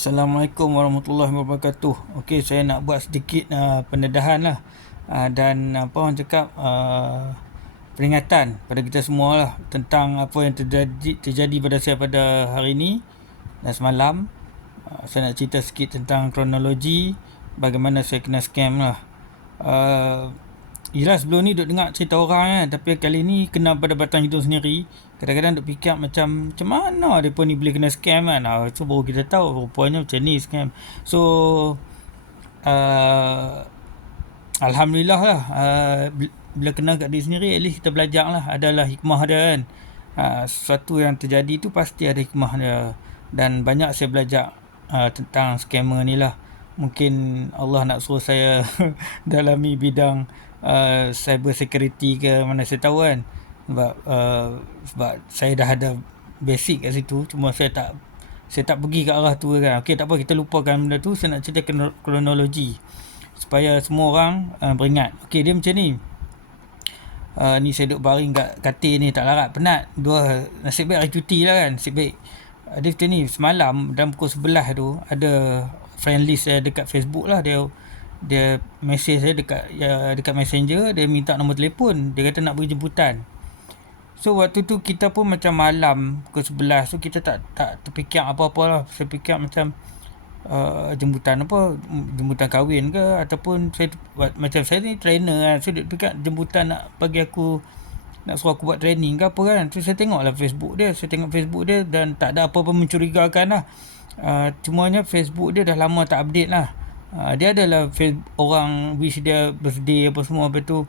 Assalamualaikum warahmatullahi wabarakatuh. Okey, saya nak buat sedikit pendedahan lah, dan apa orang cakap, peringatan pada kita semua lah tentang apa yang terjadi pada saya pada hari ini dan semalam. Saya nak cerita sikit tentang kronologi bagaimana saya kena scam lah. Yelah, sebelum ni duk dengar cerita orang kan, tapi kali ni kena pada batang hidung sendiri. Kadang-kadang duk fikir macam mana mereka ni boleh kena scam kan. So baru kita tahu rupanya macam ni scam. So Alhamdulillah lah, bila kena kat diri sendiri, at least kita belajar lah. Adalah hikmah dia kan. Sesuatu yang terjadi tu pasti ada hikmah dia. Dan banyak saya belajar tentang scammer ni lah. Mungkin Allah nak suruh saya dalami bidang cyber security ke mana, saya tahu kan. Sebab saya dah ada basic kat situ. Cuma saya tak pergi ke arah tu kan. Okey, tak apa, kita lupakan benda tu. Saya nak cerita kronologi supaya semua orang beringat. Okey, dia macam ni. Ni saya duduk baring kat katil ni, tak larat, penat. Nasib baik hari cuti lah kan. Nasib baik. Dia macam ni, semalam dalam pukul 11 tu ada friend list saya dekat Facebook lah. Dia message saya dekat Messenger. Dia minta nombor telefon. Dia kata nak beri jemputan. So waktu tu kita pun macam malam pukul 11. So kita tak terfikir apa-apa lah. Saya fikir macam jemputan apa, jemputan kahwin ke, ataupun macam saya ni trainer kan. So dia fikir jemputan nak bagi aku, nak suruh aku buat training ke apa kan. So saya tengok lah Facebook dia. Dan tak ada apa-apa mencurigakan lah. Cumanya Facebook dia dah lama tak update lah. Dia adalah orang wish dia birthday apa semua. Lepas tu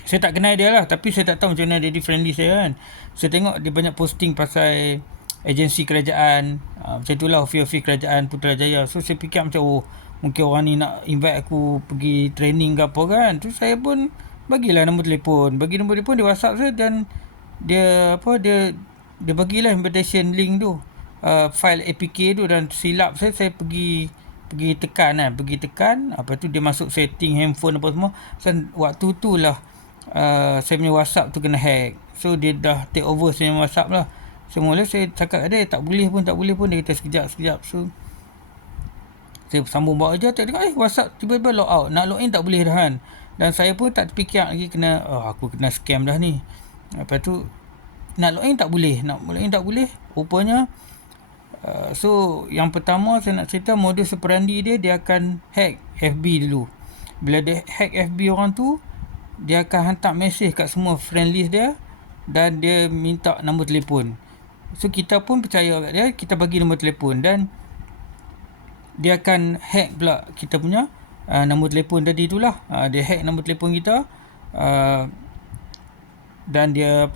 saya tak kenal dia lah, tapi saya tak tahu macam mana dia di friendly saya kan. Saya tengok dia banyak posting pasal agensi kerajaan, macam itulah, office kerajaan Putrajaya. So saya fikir macam mungkin orang ni nak invite aku pergi training ke apa kan. Tu saya pun bagilah nombor telefon. Bagi nombor telefon, dia WhatsApp saya dan dia bagilah invitation link tu, file APK tu, dan silap saya pergi tekan. Lepas tu dia masuk setting handphone apa semua. Dan waktu tu lah saya punya WhatsApp tu kena hack. So dia dah take over saya punya WhatsApp lah. Semula saya cakap dia tak boleh pun. Dia kata sekejap. So saya sambung buat kerja, tak dengar WhatsApp tiba-tiba log out. Nak log in tak boleh dah kan. Dan saya pun tak terfikir lagi aku kena scam dah ni. Lepas tu nak log in tak boleh. Rupanya so yang pertama saya nak cerita modus operandi dia akan hack FB dulu. Bila dia hack FB orang tu, dia akan hantar mesej kat semua friend list dia dan dia minta nombor telefon. So kita pun percaya kat dia, kita bagi nombor telefon, dan dia akan hack pula kita punya nombor telefon tadi itulah. Dia hack nombor telefon kita, dan dia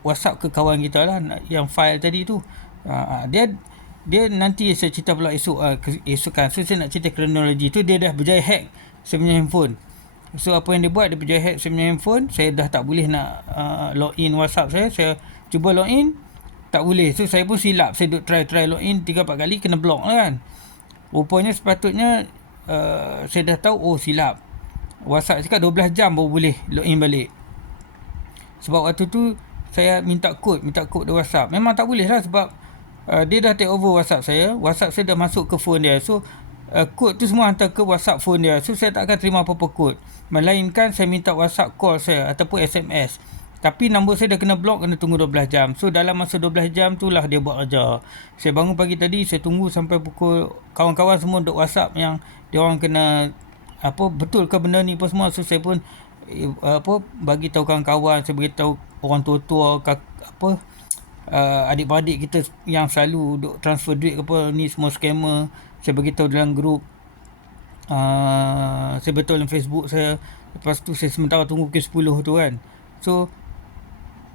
WhatsApp ke kawan kita lah yang file tadi tu. Dia nanti saya cerita pula esok kan. So saya nak cerita kronologi tu. Dia dah berjaya hack saya punya handphone. So apa yang dia buat, dia berjaya hack saya punya handphone. Saya dah tak boleh nak login WhatsApp saya cuba login, tak boleh. So saya pun silap. Saya duk try login 3-4 kali, kena block lah kan. Rupanya sepatutnya saya dah tahu, silap. WhatsApp cakap 12 jam baru boleh login balik. Sebab waktu tu saya minta kod dia WhatsApp. Memang tak boleh lah, sebab dia dah take over WhatsApp saya. WhatsApp saya dah masuk ke phone dia. So kod tu semua hantar ke WhatsApp phone dia. So saya tak akan terima apa-apa kod, melainkan saya minta WhatsApp call saya ataupun SMS. Tapi nombor saya dah kena block, kena tunggu 12 jam. So dalam masa 12 jam tu lah dia buat kerja. Saya bangun pagi tadi, saya tunggu sampai pukul, kawan-kawan semua duk WhatsApp yang dia orang kena betul ke benda ni apa semua. So saya pun bagi tahu kawan-kawan, saya bagi tahu orang tua-tua, adik-beradik kita yang selalu duk transfer duit ke apa, ni semua scammer. Saya bagi tahu dalam grup, saya betul dalam Facebook saya. Lepas tu saya sementara tunggu pukul 10 tu kan. So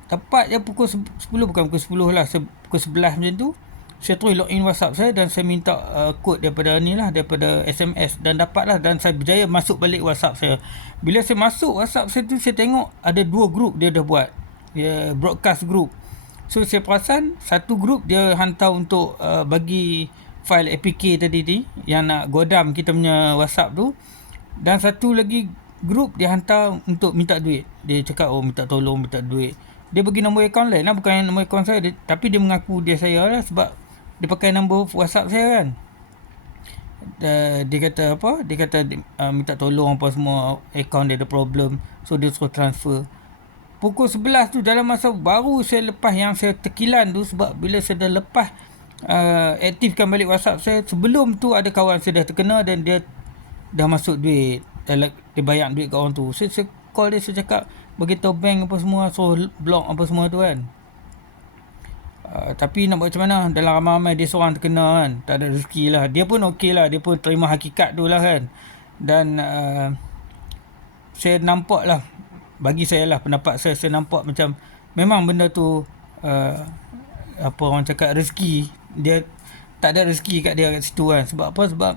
tepat je pukul 10, bukan pukul 10 lah, pukul 11 macam tu, saya terus login WhatsApp saya dan saya minta kod daripada SMS, dan dapat lah, dan saya berjaya masuk balik WhatsApp saya. Bila saya masuk WhatsApp saya tu, saya tengok ada 2 grup dia dah buat, dia broadcast group. So saya perasan satu grup dia hantar untuk bagi file APK tadi yang nak godam kita punya WhatsApp tu, dan satu lagi grup dia hantar untuk minta duit. Dia cakap minta tolong, minta duit. Dia bagi nombor akaun lain lah, bukan nombor akaun saya. Tapi dia mengaku dia saya lah, sebab dia pakai nombor WhatsApp saya kan. Dia kata apa? Dia kata minta tolong apa semua, akaun dia ada problem. So dia suruh transfer. Pukul 11 tu, dalam masa baru saya lepas yang saya terkilan tu, sebab bila saya dah lepas aktifkan balik WhatsApp saya, sebelum tu ada kawan saya dah terkena dan dia dah masuk duit, dia bayar duit kat orang tu. Saya call dia, saya cakap beritahu bank apa semua, so block apa semua tu kan. Tapi nak buat macam mana, dalam ramai-ramai dia seorang terkena kan, tak ada rezeki lah. Dia pun okey lah, dia pun terima hakikat tu lah kan. Dan saya nampak lah, bagi saya lah, pendapat saya nampak macam memang benda tu apa orang cakap, rezeki dia, tak ada rezeki kat dia kat situ kan. Sebab apa? Sebab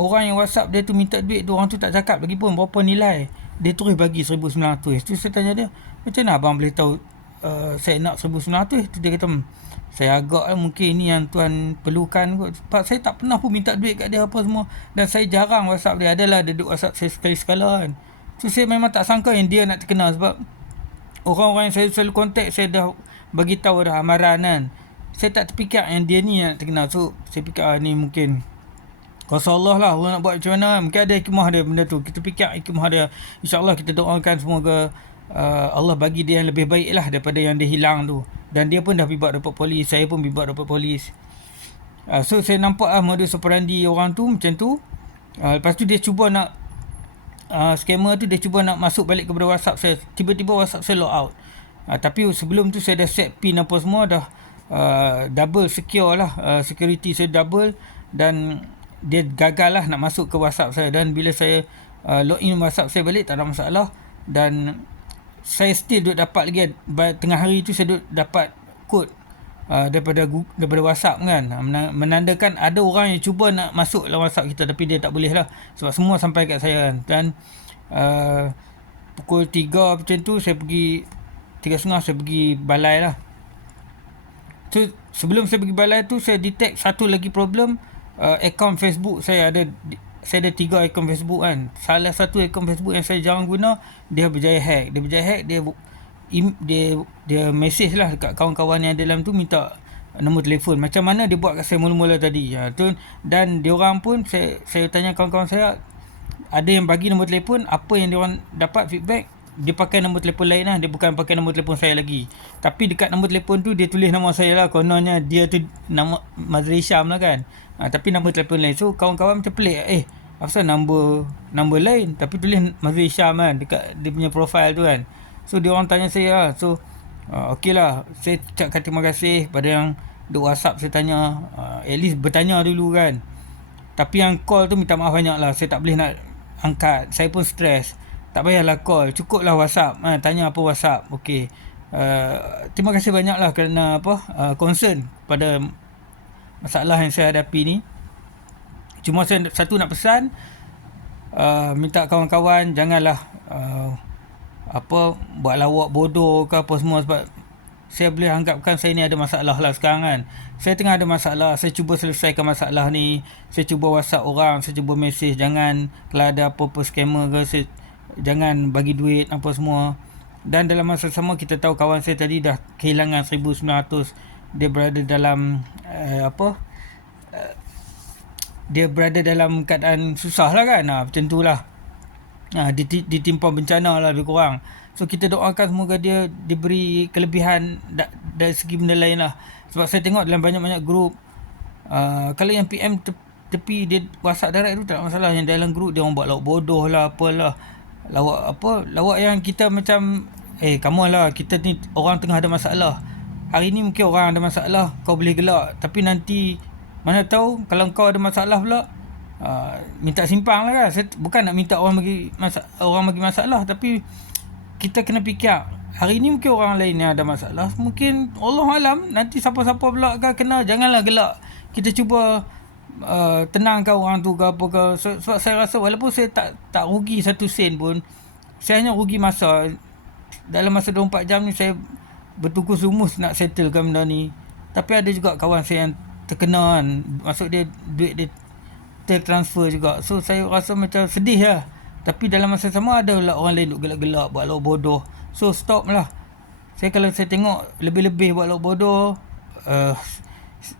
orang yang WhatsApp dia tu minta duit tu, orang tu tak cakap lagi pun berapa nilai, dia terus bagi 1,900. Tu saya tanya dia, macam mana abang boleh tahu saya nak 1,900? Tu dia kata, saya agak lah, mungkin ini yang tuan perlukan kot. Sebab saya tak pernah pun minta duit kat dia apa semua, dan saya jarang WhatsApp dia. Adalah dia duduk WhatsApp saya sekali-sekala kan. So saya memang tak sangka yang dia nak terkenal, sebab orang-orang yang saya selalu kontak, saya dah bagi tahu dah amaran kan. Saya tak terfikir yang dia ni nak terkenal. So saya fikir ni mungkin kuasa Allah lah, Allah nak buat macam mana. Mungkin ada hikmah dia benda tu. Kita fikir hikmah dia. InsyaAllah kita doakan semoga Allah bagi dia yang lebih baik lah daripada yang dia hilang tu. Dan dia pun dah pergi buat dapat polis, saya pun pergi buat dapat polis. So saya nampak lah modus operandi orang tu macam tu. Lepas tu dia cuba nak scammer tu, dia cuba nak masuk balik kepada WhatsApp saya. Tiba-tiba WhatsApp saya log out. Tapi sebelum tu saya dah set pin apa semua, dah double secure lah, security saya double, dan dia gagal lah nak masuk ke WhatsApp saya. Dan bila saya login WhatsApp saya balik, tak ada masalah. Dan saya still duk dapat lagi, tengah hari tu saya duk dapat kod daripada WhatsApp kan, menandakan ada orang yang cuba nak masuk dalam WhatsApp kita, tapi dia tak boleh lah, sebab semua sampai kat saya kan. Dan pukul 3 macam tu, saya pergi 3.30 saya pergi balai lah. So sebelum saya pergi balai tu, saya detect satu lagi problem. Akaun Facebook saya ada 3 akaun Facebook kan. Salah satu akaun Facebook yang saya jarang guna, dia berjaya hack. Dia message lah dekat kawan-kawan yang dalam tu, minta nombor telefon. Macam mana dia buat kat saya mula-mula tadi tu. Dan diorang pun, saya tanya kawan-kawan saya, ada yang bagi nombor telefon, apa yang diorang dapat feedback, dia pakai nombor telefon lain lah, dia bukan pakai nombor telefon saya lagi. Tapi dekat nombor telefon tu dia tulis nama saya lah, kononnya dia tu nama Mazri Syam lah kan. Tapi nombor telefon lain. So kawan-kawan macam pelik, asal nombor lain tapi tulis Mazri Syam kan dekat dia punya profile tu kan. So dia orang tanya saya lah. So okey lah, saya cakap terima kasih pada yang duk WhatsApp saya tanya, at least bertanya dulu kan. Tapi yang call tu minta maaf banyak lah, saya tak boleh nak angkat, saya pun stres. Tak payahlah call, cukuplah WhatsApp. Tanya apa WhatsApp. Okey. Terima kasih banyak lah kerana concern pada masalah yang saya hadapi ni. Cuma saya satu nak pesan, minta kawan-kawan janganlah buat lawak bodoh ke apa semua, sebab saya boleh anggapkan saya ni ada masalah lah sekarang kan. Saya tengah ada masalah, saya cuba selesaikan masalah ni. Saya cuba WhatsApp orang, saya cuba mesej, jangan kalau ada apa-apa scammer ke, jangan bagi duit apa semua. Dan dalam masa sama kita tahu kawan saya tadi dah kehilangan 1,900. Dia berada dalam dia berada dalam keadaan susah lah kan. Macam tu lah. Ditimpa bencana lah lebih kurang. So kita doakan semoga dia diberi kelebihan dari segi benda lain lah. Sebab saya tengok dalam banyak-banyak grup, kalau yang PM tepi dia WhatsApp direct tu tak masalah. Yang dalam grup dia orang buat lawak bodoh lah, apalah, lawak yang kita macam kamu lah, kita ni orang tengah ada masalah. Hari ni mungkin orang ada masalah, kau boleh gelak, tapi nanti mana tahu kalau kau ada masalah pula, minta simpang lah kan. Saya bukan nak minta orang bagi masalah, tapi kita kena fikir, hari ni mungkin orang lain yang ada masalah, mungkin Allah alam nanti siapa-siapa pula kena. Janganlah gelak, kita cuba tenangkan orang tu ke apa ke. Sebab saya rasa walaupun saya tak rugi satu sen pun, saya hanya rugi masa. Dalam masa 24 jam ni saya bertukus lumus nak settlekan benda ni. Tapi ada juga kawan saya yang terkena kan, maksud dia duit dia tertransfer juga. So saya rasa macam sedih lah. Tapi dalam masa sama ada lah orang lain duk gelak-gelak buat lawak bodoh. So stop lah. Kalau saya tengok lebih-lebih buat lawak bodoh,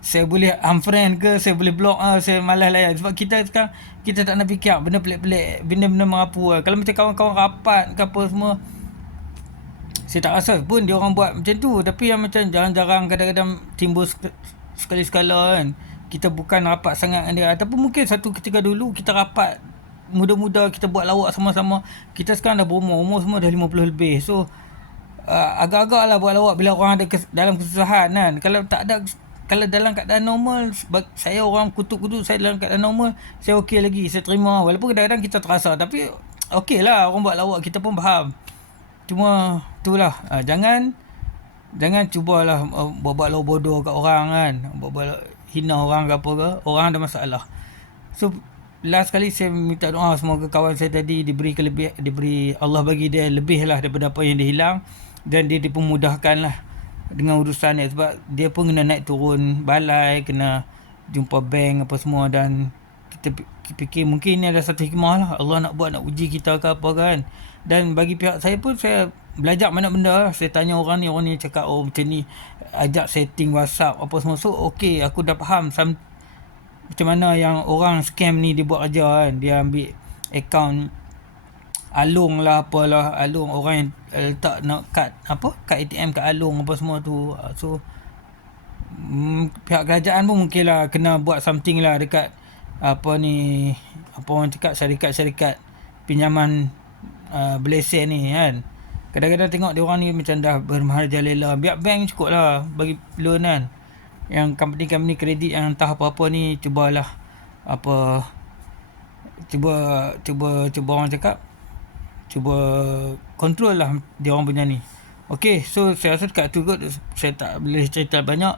saya boleh unfriend ke, saya boleh block, saya malas layan. Sebab kita sekarang, kita tak nak fikir benda pelik-pelik, benda-benda merapu. Kalau macam kawan-kawan rapat ke apa semua, saya tak rasa pun dia orang buat macam tu. Tapi yang macam jarang-jarang kadang-kadang timbul sekali-sekala kan. Kita bukan rapat sangat dengan dia. Ataupun mungkin satu ketika dulu kita rapat muda-muda, kita buat lawak sama-sama. Kita sekarang dah berumur, umur semua dah 50 lebih. So agak-agak lah buat lawak bila orang ada dalam kesusahan kan. Kalau tak ada, kalau dalam keadaan normal, saya orang kutuk-kutuk, saya dalam keadaan normal, saya okey lagi, saya terima. Walaupun kadang-kadang kita terasa, tapi okey lah orang buat lawak, kita pun faham. Cuma itulah, jangan cubalah buat lawak bodoh kat orang kan, buat hina orang ke apa ke. Orang ada masalah. So last kali saya minta doa semoga kawan saya tadi diberi Allah bagi dia lebih lah daripada apa yang dia hilang, dan dia dipermudahkan lah dengan urusan ni. Sebab dia pun kena naik turun balai, kena jumpa bank apa semua. Dan kita fikir mungkin ni ada satu hikmah lah, Allah nak uji kita ke apa kan. Dan bagi pihak saya pun, saya belajar banyak benda. Saya tanya orang ni cakap macam ni, ajak setting WhatsApp apa semua. So okey, aku dah faham macam mana yang orang scam ni dia buat kerja kan. Dia ambil akaun Along lah, apalah Along, orang yang letak nak kad ATM kat Along apa semua tu. So pihak kerajaan pun mungkin lah kena buat something lah dekat orang cakap, syarikat pinjaman Malaysia ni kan. Kadang-kadang tengok dia orang ni macam dah bermaharajalela. Biar bank cukup lah bagi loan kan. Yang company kredit yang entah apa-apa ni, cuba orang cakap, cuba kontrol lah dia orang punya ni. Okay, so saya rasa dekat tu kot, saya tak boleh cerita banyak.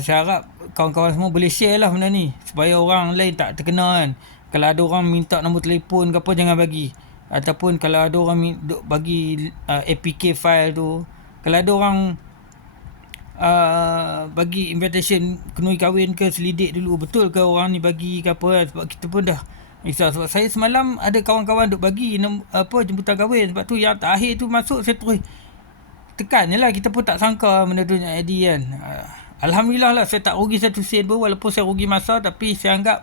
Saya harap kawan-kawan semua boleh share lah benda ni, supaya orang lain tak terkena kan. Kalau ada orang minta nombor telefon ke apa, jangan bagi. Ataupun kalau ada orang bagi APK file tu, kalau ada orang bagi invitation kenui kahwin ke, selidik dulu betul ke orang ni bagi ke apa kan. Sebab kita pun dah risau. Sebab saya semalam ada kawan-kawan duk bagi jemputan kahwin. Sebab tu yang terakhir tu masuk, saya terus tekan je lah. Kita pun tak sangka benda tu nak jadi kan. Alhamdulillah lah, saya tak rugi satu sen pun. Walaupun saya rugi masa, tapi saya anggap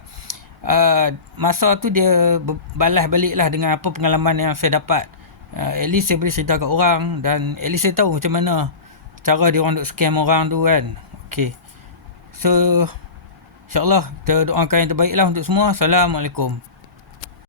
masa tu dia balas balik lah dengan apa pengalaman yang saya dapat. At least saya boleh cerita kat orang, dan at least saya tahu macam mana cara dia orang duk scam orang tu kan. Okay, so InsyaAllah kita doakan yang terbaik lah untuk semua. Assalamualaikum.